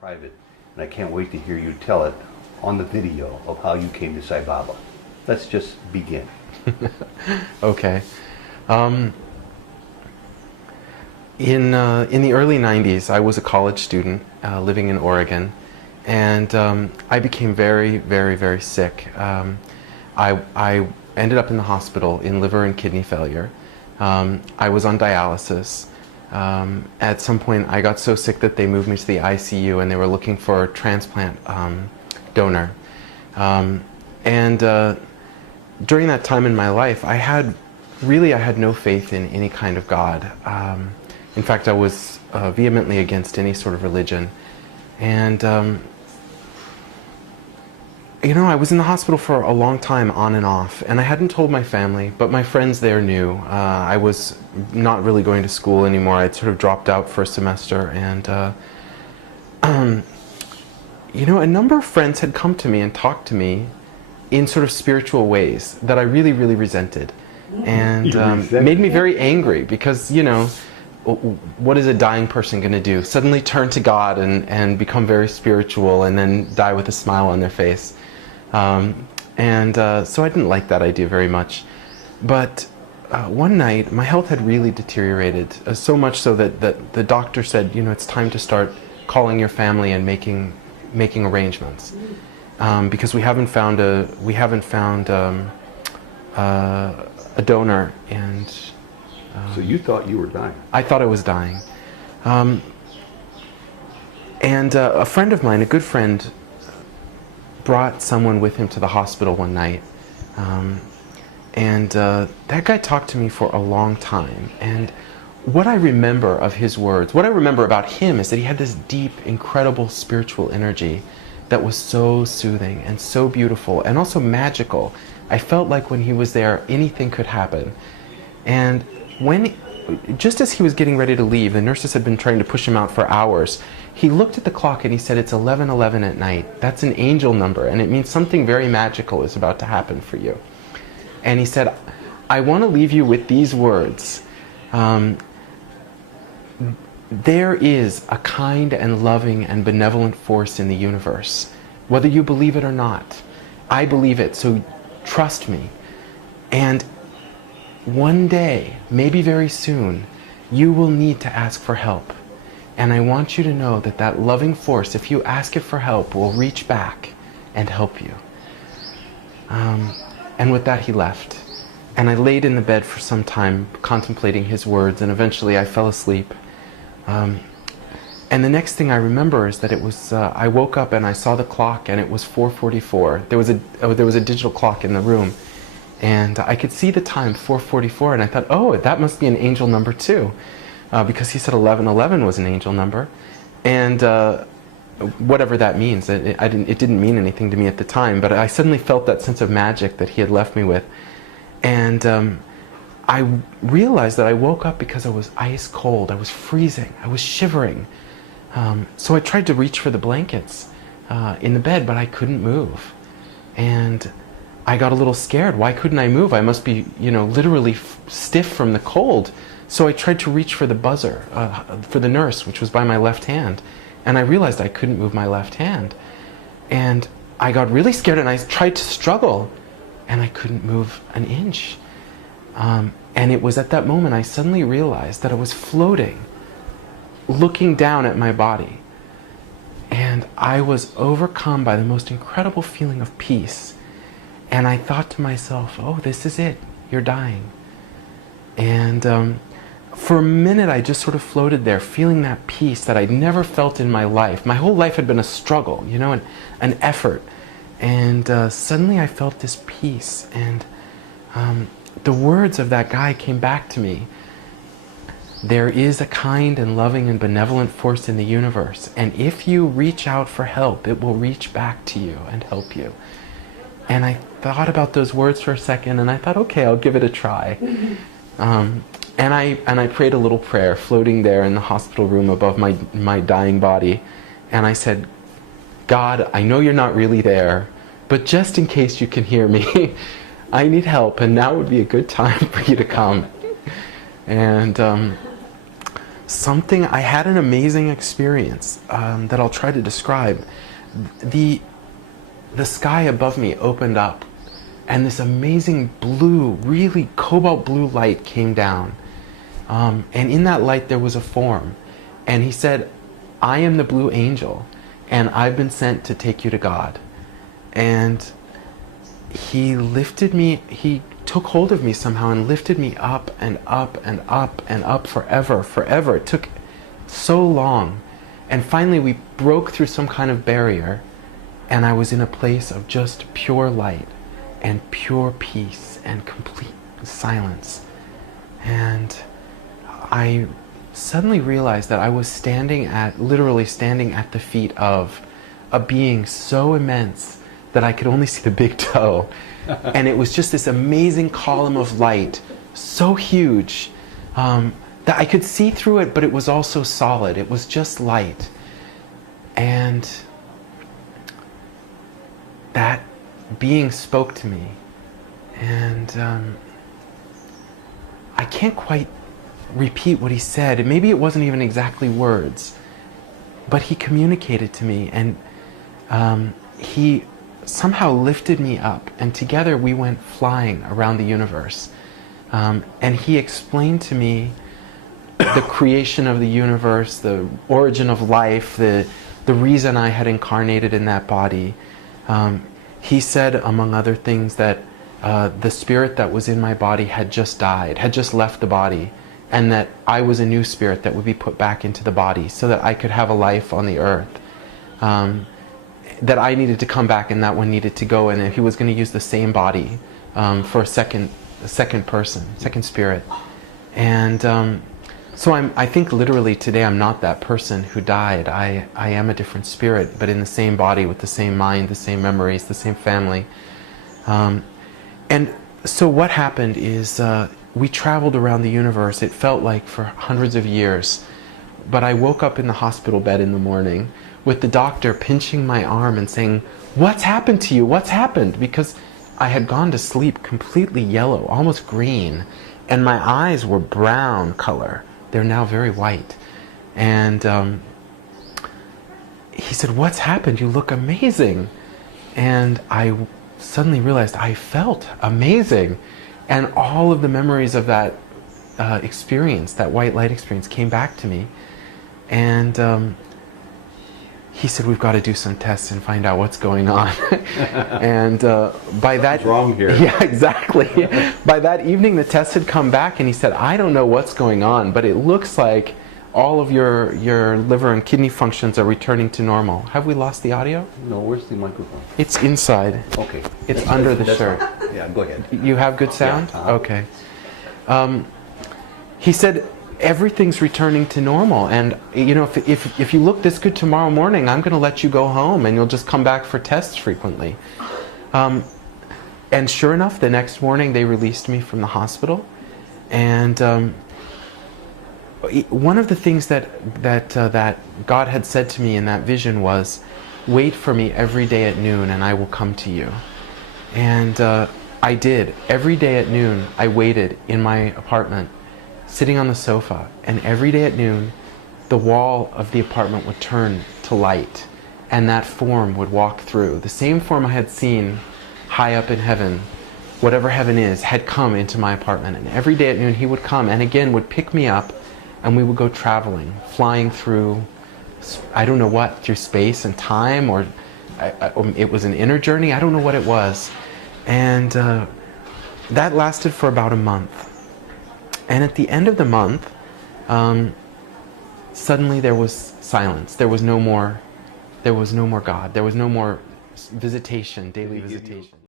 private, and I can't wait to hear you tell it on the video of how you came to Sai Baba. Let's just begin. Okay. In the early 90s, I was a college student living in Oregon, and I became very, very, very sick. I ended up in the hospital in liver and kidney failure. I was on dialysis. At some point, I got so sick that they moved me to the ICU, and they were looking for a transplant donor. During that time in my life, I had no faith in any kind of God. In fact, I was vehemently against any sort of religion. And, I was in the hospital for a long time, on and off, and I hadn't told my family, but my friends there knew. I was not really going to school anymore. I'd sort of dropped out for a semester, and, a number of friends had come to me and talked to me in sort of spiritual ways that I really, really resented. And made me very angry because, what is a dying person going to do? Suddenly turn to God and become very spiritual and then die with a smile on their face. So I didn't like that idea very much. But one night, my health had really deteriorated, so much so that the doctor said, it's time to start calling your family and making arrangements. Because we haven't found a donor, and so you thought you were dying? I thought I was dying. A friend of mine, a good friend, brought someone with him to the hospital one night. That guy talked to me for a long time. And what I remember of his words, what I remember about him is that he had this deep, incredible spiritual energy that was so soothing and so beautiful and also magical. I felt like when he was there, anything could happen. And just as he was getting ready to leave, the nurses had been trying to push him out for hours, he looked at the clock and he said, "It's 11:11 at night. That's an angel number, and it means something very magical is about to happen for you." And he said, "I want to leave you with these words. There is a kind and loving and benevolent force in the universe, whether you believe it or not. I believe it, so trust me. And one day, maybe very soon, you will need to ask for help. And I want you to know that that loving force, if you ask it for help, will reach back and help you." And with that, he left. And I laid in the bed for some time, contemplating his words, and eventually I fell asleep. And the next thing I remember is that it was, I woke up and I saw the clock, and it was 4:44. There was a digital clock in the room, and I could see the time, 4:44, and I thought, oh, that must be an angel number too, because he said 11:11 was an angel number, and whatever that means, it didn't mean anything to me at the time, but I suddenly felt that sense of magic that he had left me with, and I realized that I woke up because I was ice cold. I was freezing. I was shivering. So I tried to reach for the blankets in the bed, but I couldn't move. And I got a little scared. Why couldn't I move? I must be, literally stiff from the cold. So I tried to reach for the buzzer, for the nurse, which was by my left hand. And I realized I couldn't move my left hand. And I got really scared, and I tried to struggle, and I couldn't move an inch. And it was at that moment I suddenly realized that I was floating, looking down at my body. And I was overcome by the most incredible feeling of peace. And I thought to myself, oh, this is it. You're dying. And for a minute, I just sort of floated there, feeling that peace that I'd never felt in my life. My whole life had been a struggle, an effort. And suddenly I felt this peace. And the words of that guy came back to me. There is a kind and loving and benevolent force in the universe, and if you reach out for help, it will reach back to you and help you. And I thought about those words for a second, and I thought, okay, I'll give it a try. And I prayed a little prayer, floating there in the hospital room above my dying body, and I said, God, I know you're not really there, but just in case you can hear me, I need help, and now would be a good time for you to come. And I had an amazing experience that I'll try to describe. The sky above me opened up, and this amazing blue, really cobalt blue light came down. And in that light there was a form. And he said, I am the blue angel, and I've been sent to take you to God. And he lifted me, he took hold of me somehow and lifted me up and up and up and up forever, forever. It took so long. And finally we broke through some kind of barrier, and I was in a place of just pure light and pure peace and complete silence. And I suddenly realized that I was literally standing at the feet of a being so immense that I could only see the big toe. And it was just this amazing column of light, so huge, that I could see through it, but it was also solid. It was just light. And that being spoke to me. And I can't quite repeat what he said. Maybe it wasn't even exactly words, but he communicated to me, and he somehow lifted me up, and together we went flying around the universe. And he explained to me the creation of the universe, the origin of life, the reason I had incarnated in that body. He said, among other things, that the spirit that was in my body had just died, had just left the body, and that I was a new spirit that would be put back into the body so that I could have a life on the earth. That I needed to come back and that one needed to go, and he was going to use the same body for a second person, second spirit. And so I think literally today I'm not that person who died. I am a different spirit, but in the same body with the same mind, the same memories, the same family. And so what happened is we traveled around the universe, it felt like for hundreds of years. But I woke up in the hospital bed in the morning with the doctor pinching my arm and saying, "What's happened to you? What's happened?" Because I had gone to sleep completely yellow, almost green, and my eyes were brown color. They're now very white. And he said, "What's happened? You look amazing." And I suddenly realized I felt amazing. And all of the memories of that experience, that white light experience, came back to me. And he said, "We've got to do some tests and find out what's going on." And by that... What's wrong here? Yeah, exactly. By that evening, the tests had come back, and he said, "I don't know what's going on, but it looks like all of your liver and kidney functions are returning to normal." Have we lost the audio? No, where's the microphone? It's inside. Okay. It's under the shirt. Fine. Yeah, go ahead. You have good sound? Yeah. Okay. He said, everything's returning to normal, and you know, if you look this good tomorrow morning, I'm going to let you go home and you'll just come back for tests frequently. And sure enough, the next morning they released me from the hospital. And one of the things that God had said to me in that vision was, "Wait for me every day at noon and I will come to you." And I did. Every day at noon I waited in my apartment, sitting on the sofa, and every day at noon the wall of the apartment would turn to light, and that form would walk through. The same form I had seen high up in heaven, whatever heaven is, had come into my apartment, and every day at noon he would come and again would pick me up, and we would go traveling, flying through, I don't know what, through space and time, or it was an inner journey, I don't know what it was. And that lasted for about a month. And at the end of the month, suddenly there was silence. There was no more God. There was no more visitation, daily visitation.